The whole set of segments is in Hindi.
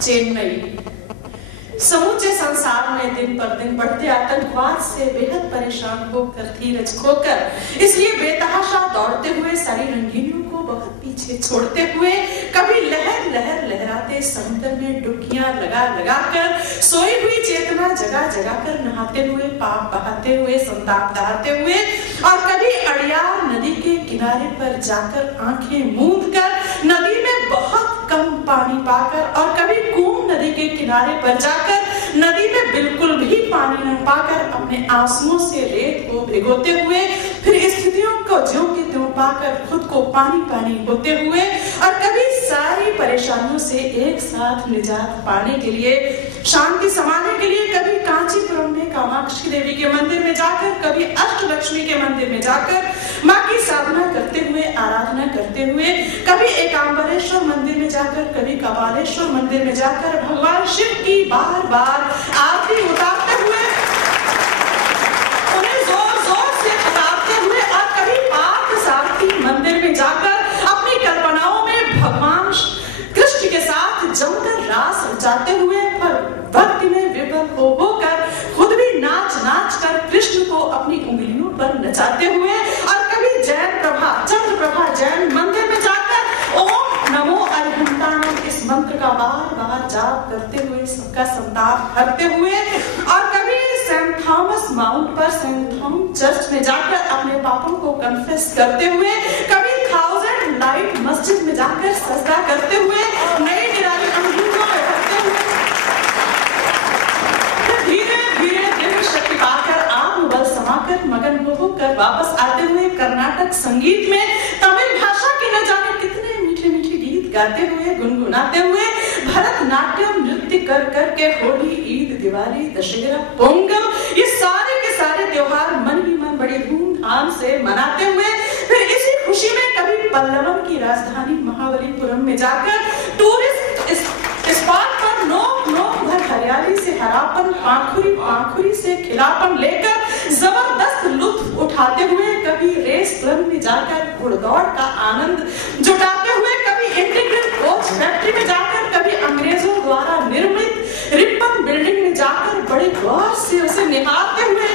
चेन्नई। समूचे संसार में दिन पर दिन बढ़ते आतंकवाद से बेहद परेशान होकर, धीरज खोकर, इसलिए बेतहाशा दौड़ते हुए सारी रंगीनियों को बहुत पीछे छोड़ते हुए, कभी लहर लहर लहराते समुद्र में डुबकियां लगा लगा कर, सोई हुई चेतना जगा जगा कर, नहाते हुए, पाप बहाते हुए, संताप दहाते हुए, और कभी अड़ियार नदी के किनारे पर जाकर आंखें मूंद कर, नदी में बहुत कम पानी पाकर, और कभी कूम नदी के किनारे पर जाकर नदी में बिल्कुल भी पानी न पाकर अपने आंसुओं से रेत को भिगोते हुए, फिर स्थितियों को ज्यों की त्यों पाकर खुद को पानी पानी होते हुए, और कभी सारी परेशानियों से एक साथ निजात पाने के लिए, शांति समाने के लिए, कभी कांचीपुरम में कामाक्षी देवी के मंदिर में जाकर, कभी अष्टलक्ष्मी के मंदिर में जाकर माँ की साधना करते हुए, आराधना करते हुए, कभी एकांबरेश्वर मंदिर में जाकर, कभी कपालेश्वर मंदिर में जाकर भगवान शिव की बार बार आरती उतारते हुए, उन्हें जोर जोर से पुकारते हुए, और कभी पार्थ सारथी मंदिर में जाकर अपनी कल्पनाओं में भगवान कृष्ण के साथ जमकर रास रचाते हुए, पर भक्ति में विफल होकर खुद भी नाच नाच कर कृष्ण को अपनी उंगलियों पर नचाते हुए, और कभी जैन प्रभा, चंद्र प्रभा जैन मंदिर में जाकर ओम नमो अरिहंताणम इस मंत्र का बार बार जाप करते हुए, सबका संताप हरते हुए, और कभी सेंट थॉमस माउंट पर सेंट थॉमस चर्च में जाकर अपने पापों को कन्फेस करते हुए, कभी 1000 लाइट मस्जिद में जाकर सजदा करते हुए, नए निराले अनुभूतियों में भरते हुए, धीरे धीरे दिव्य शक्ति पाकर आत्मबल समाकर मगन होकर वापस आते हुए, कर्नाटक संगीत में तमिल भाषा के न जाने कितने मीठे मीठे गीत गाते हुए, गुनगुनाते हुए, भरतनाट्यम नृत्य कर करके होली, ईद, दिवाली, दशहरा, पोंगल, ये सारे के सारे त्योहार मन ही मन बड़ी धूमधाम से मनाते हुए, फिर इसी खुशी में कभी पल्लवन की राजधानी महाबलीपुरम में जाकर टूरिस्ट स्पॉट पर नोक नोक भर हरियाली से हरापन, पाखुरी पाखुरी से खिलापन लेकर जबरदस्त लुत्फ उठाते हुए, कभी रेस रन में जाकर घुड़दौड़ का आनंद जुटाते हुए, कभी इंटीग्रल कोच फैक्ट्री में जाकर, कभी अंग्रेजों द्वारा निर्मित रिपन बिल्डिंग में जाकर बड़े गौर से उसे निहारते हुए,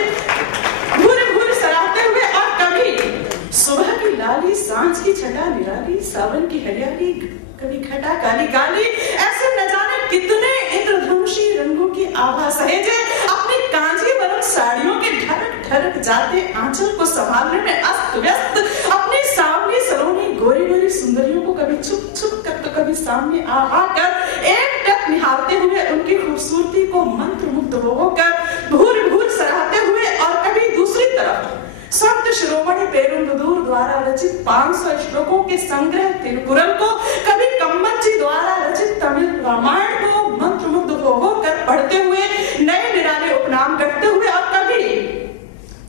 घूरे घूरे सराहते हुए, और कभी सुबह की लाली, सांझ की छटा निराली, सावन की हरियाली, कभी घटा काली काली, ऐसे न जाने कितने इंद्रधनुषी रंगों की आभा सहेजे, अपनी कांजीवरम साड़ियों के ढरक ढरक जाते आंचल को संभालने में अस्त व्यस्त, अपनी सामने सलोनी गोरी गोरी सुंदरियों को कभी छुप छुप कर, तो कभी सामने आ आकर एक टक निहारते हुए, उनकी खूबसूरती को मंत्रमुग्ध होकर भूर भूर सराहते हुए, और कभी दूसरी तरफ संत शिरोमणि पेरुंबदूर द्वारा रचित 500 श्लोकों के संग्रह तिरुकुरल को, कभी कम्मन जी द्वारा रचित तमिल रामायण को मंत्रमुग्ध होकर पढ़ते हुए, नए निराले उपनाम गढ़ते हुए, और कभी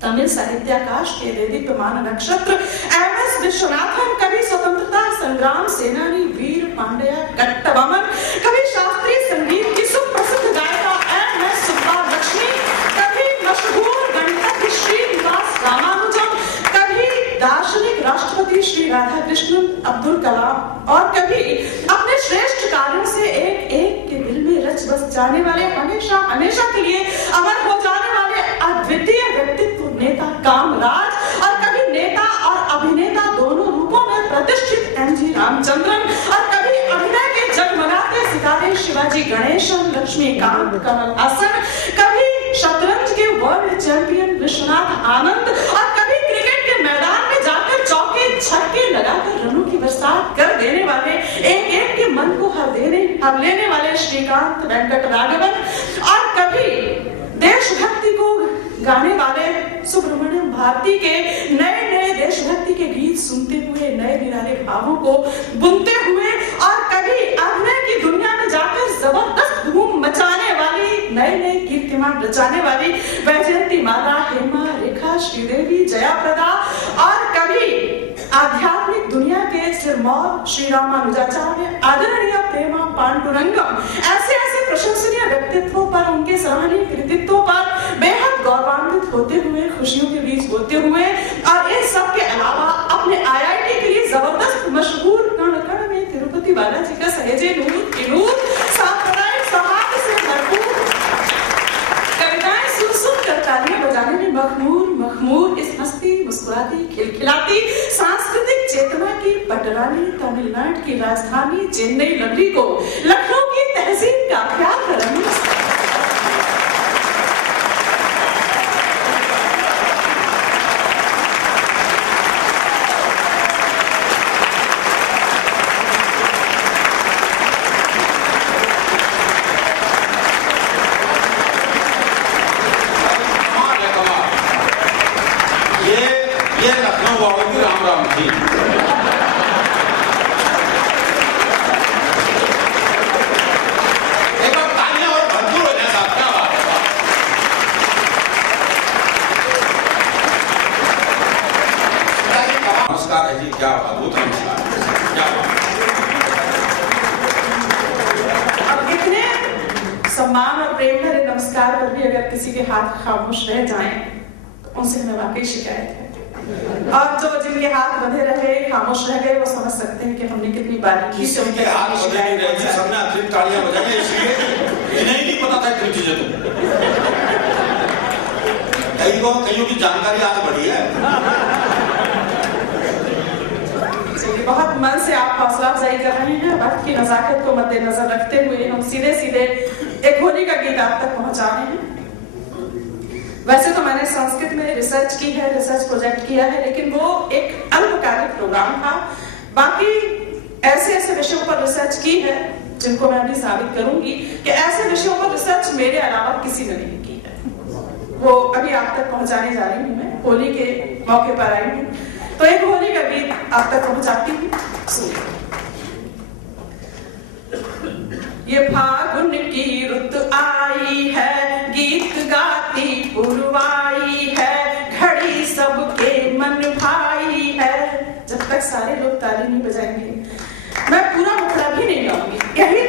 तमिल साहित्याकाश के देदीप्यमान नक्षत्र एम.एस. विश्वनाथन, कभी स्वतंत्रता संग्राम सेनानी वीर पांड्या कट्टबोमन, कभी शास्त्रीय संगीत की सुप्रसिद्ध गायिका एम.एस. सुब्बालक्ष्मी, कभी मशहूर गणितज्ञ श्रीनिवास रामानुजम, कभी दार्शनिक राष्ट्रपति श्री राधा कृष्णन अब्दुल कलाम, और कभी अपने श्रेष्ठ कार्यों से एक एक के दिल में रच बस जाने वाले, हमेशा हमेशा के लिए अमर हो जाने वाले अद्वितीय व्यक्तित्व नेता कामराज, और कभी नेता और अभिनेता दोनों रूपों में प्रतिष्ठित एम.जी. रामचंद्रन, और कभी अभिनय के जगमगाते सितारे शिवाजी गणेशन, लक्ष्मीकांत, कमल हासन, कभी शतरंज के वर्ल्ड चैंपियन विश्वनाथ आनंद, और कभी क्रिकेट के मैदान में जाकर चौके छक्के लगाकर रनों की बरसात कर देने वाले, एक एक के मन को हर लेने वाले श्रीकांत वेंकट राघवन, और कभी देशभक्ति को गाने वाले सुब्रमण्यम भारती के नए नए देशभक्ति के गीत सुनते हुए, नए निराले भावों को बुनते हुए, और कभी अभिनय की दुनिया में जाकर जबरदस्त धूम मचाने वाली, नए नए कीर्तिमान रचाने वाली वैजयंती माला, हेमा, रेखा, श्रीदेवी, जयाप्रदा, और कभी आध्यात्मिक दुनिया के सिरमौर श्री रामानुजाचार्य, आदरणीय प्रेमा पांडुरंगम, ऐसे ऐसे प्रशंसनीय व्यक्तित्वों पर, उनके सराहनीय कृतित्वों पर बेहद गौरवान्वित होते हुए, खुशियों के बीच होते हुए, और इन सब के अलावा अपने IIT के लिए जबरदस्त मशहूर कण कण में तिरुपति बालाजी का सहेजे नूर सांप्रदाय मखमूर मखमूर इस हंसती मुस्कुराती खिलखिलाती सांस्कृतिक चेतना की पटरानी तमिलनाडु की राजधानी चेन्नई नगरी को लखनऊ की तहजीब का प्यार करें। ये लखनऊ वालों की राम राम थी। एक बार तालियां और भरपूर हो जाए साहब, क्या बात है। नमस्कार है जी, क्या अद्भुत नमस्कार, क्या बात। अब इतने सम्मान और प्रेम भरे नमस्कार पर भी अगर किसी के हाथ खामोश रह जाएं तो उनसे हमें वाकई शिकायत है। और जो जिनके हाथ बंधे रहे खामोश रह गए वो समझ सकते हैं कि हमने कितनी बारीकी से उनके हाथ बंधे नहीं रहे थे, सबने अतिरिक्त तालियां बजाई, इसलिए इन्हें नहीं पता था किन चीजें तो कईयों की जानकारी आज बढ़ी है। बहुत मन से आप हौसला अफजाई कर रहे हैं। वक्त की नजाकत को मद्देनजर रखते हुए हम सीधे सीधे एक होली का गीत आप तक पहुंचा रहे हैं। वैसे तो मैंने संस्कृत में रिसर्च की है, रिसर्च प्रोजेक्ट किया है, लेकिन वो एक अल्पकालिक प्रोग्राम था। बाकी ऐसे विषयों पर रिसर्च की है जिनको मैं अभी साबित करूंगी कि ऐसे विषयों पर रिसर्च मेरे अलावा किसी ने नहीं की है। वो अभी आप तक पहुंचाने जा रही हूँ। मैं होली के मौके पर आई हूँ तो एक होली का गीत आप तक पहुंचाती हूँ, सुनिए। ये फागुन की रुत आई है, गीत गाती पुरवाई है, घड़ी सबके मन भाई है। जब तक सारे लोग ताली नहीं बजाएंगे मैं पूरा मुखड़ा भी नहीं गाऊंगी। यही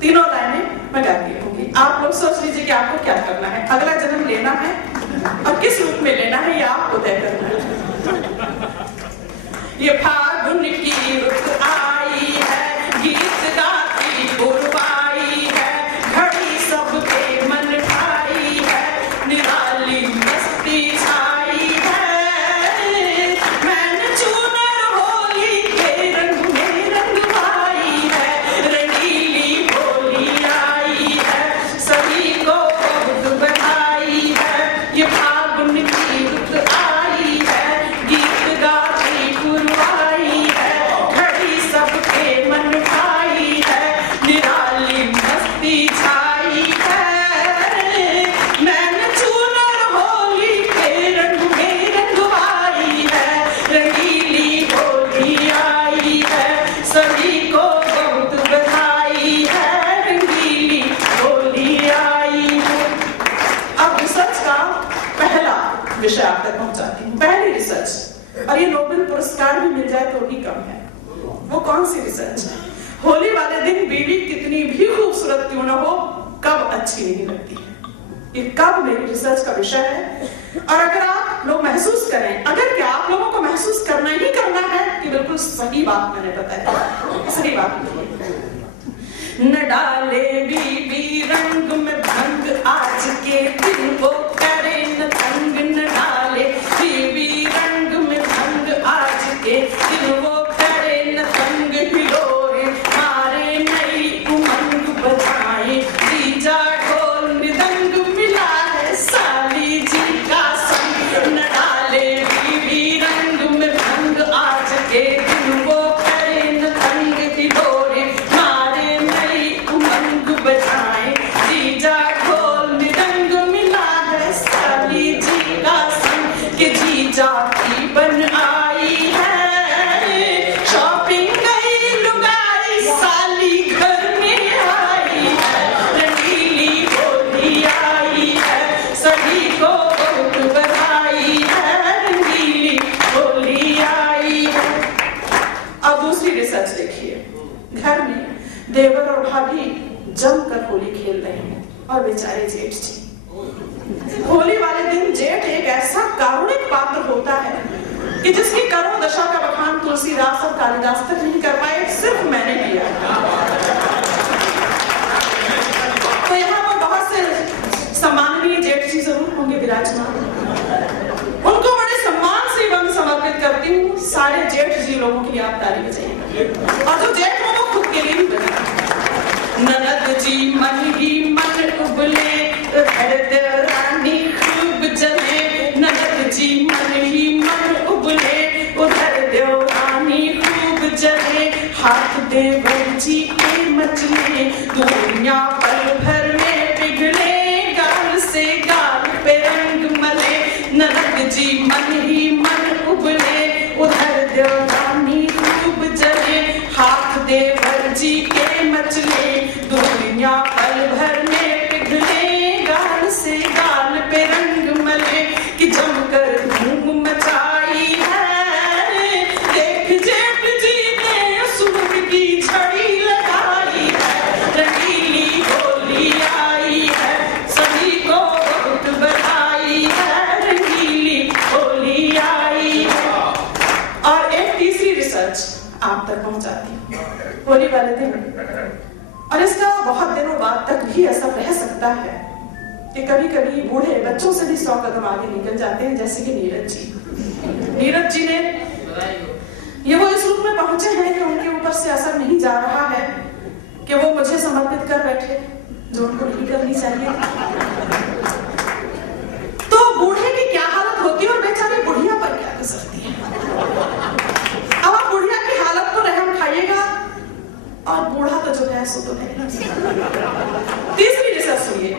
तीनों लाइनें मैं गाती रहूंगी। आप लोग सोच लीजिए कि आपको क्या करना है, अगला जन्म लेना है और किस रूप में लेना है ये आपको तय करना है। ये फागुन की रुत आई है, गीत गाती पुरवाई है, घड़ी सबके मन भाई है, निराली मस्ती छाई है। मैंने चूनर होली के रंग में रंगवाई है, रंगीली होली आई है, सभी को बहुत बधाई है। ये फागुन की रुत आई है, गीत गाती पुरवाई है, घड़ी सबके मन भाई है, निराली मस्ती छाई है। मैंने चूनर होली के रंग में रंगवाई है, रंगीली होली आई है, सभी को बहुत बधाई है, रंगीली होली आई है। अब रिसर्च का पहला विषय आप तक पहुंचाती हूँ, पहली रिसर्च, और ये नोबेल पुरस्कार भी मिल जाए तो भी कम है। वो कौन सी रिसर्च है? होली वाले दिन बीवी कितनी भी खूबसूरत क्यों न हो कब अच्छी नहीं लगती है। ये कब मेरी रिसर्च का विषय है। और अगर आप लोग महसूस करें, अगर क्या आप लोगों को महसूस करना ही करना है कि बिल्कुल सही बात मैंने बताई, सही बात न डाले बीवी रंग में भंग, आज के दिन वो करे न तंग। न डाले बीवी रंग में भंग, आज के दिन वो करे न तंग। हिलोरे मारे नई उमंग बजाए, डीजा ढोल मृदंग मिला है साली जी का संग। न डाले बीवी रंग में भंग, आज के दिन वो करे न तंग। हिलोरे मारे नई उमंग बजाए, डीजा ढोल मृदंग मिला है साली जी का संग। कि जीजा की बन आई है, शॉपिंग गई लुगाई, साली घर में आई है, रंगीली होली आई है, सभी को बहुत बधाई है, रंगीली होली आई है। अब दूसरी रिसर्च देखिए। घर में देवर और भाभी जमकर होली खेल रहे हैं और बेचारे जेठ जी। होली वाले दिन जेठ एक ऐसा कारुणिक पात्र होता है कि जिसकी करुण दशा का बखान तुलसीदास और कालिदास तक नहीं कर पाए, सिर्फ मैंने किया। तो यहाँ पर बहुत से सम्माननीय जेठ जी जरूर होंगे विराजमान। हमारे जेठ जी लोगों के लिए आप ताली बजाइएगा, और जो जेठ लोग खुद के लिए भी बजाएं। ननद जी मन ही मन उबले, दर्द रानी खूब जले, ननद जी मन ही मन उबले, उधर देवरानी खूब जले, हाथ देवर जी के मचले, दुनिया पल भर में पिघले, गाल से गाल पे रंग मले, ननद जी मन ही मन उबले, उधर देवरानी खूब जले, हाथ देवर जी के मचले, दुनिया पल भर में पिघले, गाल से गाल पे रंग मले, कि जमकर धूम मचाई है, देख जेठ जी ने असुर की छड़ी लगाई है, रंगीली होली आई है, सभी को बहुत बधाई है, रंगीली होली आई है। और एक तीसरी रिसर्च आप तक पहुंचाती हूं होली वाले दिन, और इसका बहुत दिनों बाद तक भी असर रह सकता है कि कभी कभी बूढ़े बच्चों से भी 100 कदम आगे निकल जाते हैं, जैसे कि नीरज जी। नीरज जी ने ये वो इस रूप में पहुंचे हैं कि उनके ऊपर से असर नहीं जा रहा है कि वो मुझे समर्पित कर बैठे, जो उनको नहीं करनी चाहिए। तो बूढ़े की क्या हालत होती है और बेचारी बुढ़िया पर क्या गुजरती है। अब आप बुढ़िया की हालत तो रहम खाइएगा, और बूढ़ा तो जो है सो तो है। तीसरी रिसर्च सुनिए,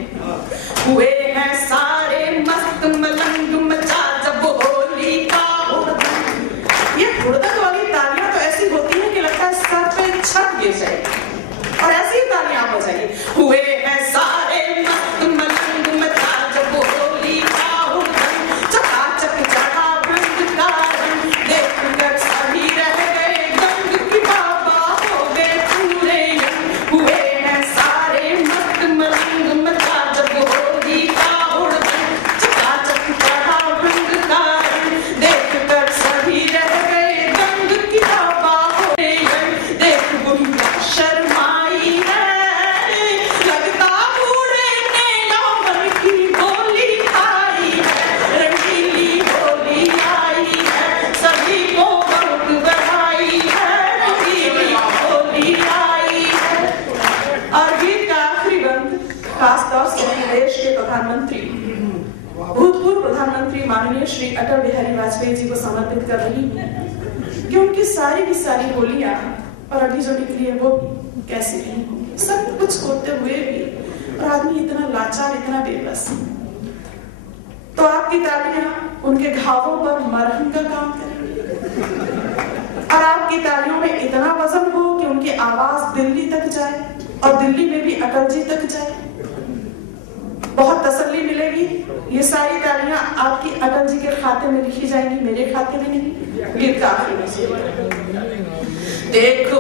हुए हैं सारे मस्त मलंग मचा जब होली का हुड़दंग। ये हुड़दंग वाली तालियां तो ऐसी होती है कि लगता है सर पे छत गिर जाएगी, और ऐसी ही तालियां आप बजाइए, हुए हैं सारे मस्त मलंग मचा जब होली का हुड़दंग, चकाचक चढ़ा रंग का रंग, देखकर सभी रह गए दंग, कि बाबा हो गए पूरे यंग। हुए हैं सारे मस्त मलंग मचा जब होली का हुड़दंग, चकाचक चढ़ा रंग का रंग, देखकर सभी रह गए दंग, कि बाबा हो गए यंग। देख बुढ़िया शर्माई है, लगता बूढ़े ने यौवन की गोली खाई है, रंगीली होली आई है, सभी को बहुत बधाई है, रंगीली होली आई है। और गीत का आखिरी बंद खासतौर से देश के प्रधानमंत्री, भूतपूर्व प्रधानमंत्री माननीय श्री अटल बिहारी वाजपेयी जी को समर्पित कर रही हूँ, कि उनकी सारी की सारी होलियां और अभी जो निकली है वो भी कैसी नहीं होंगी, सब कुछ होते हुए भी, और आदमी इतना लाचार, इतना बेबस। तो आपकी तालियां उनके घावों पर मरहम का काम करें, और आपकी तालियों में इतना वजन हो कि उनकी आवाज दिल्ली तक जाए, और दिल्ली में भी अटल जी तक जाए। बहुत तसल्ली मिलेगी। ये सारी तालियां आपकी अटल जी के खाते में लिखी जाएंगी, मेरे खाते में नहीं। गीत का आखिरी में देखो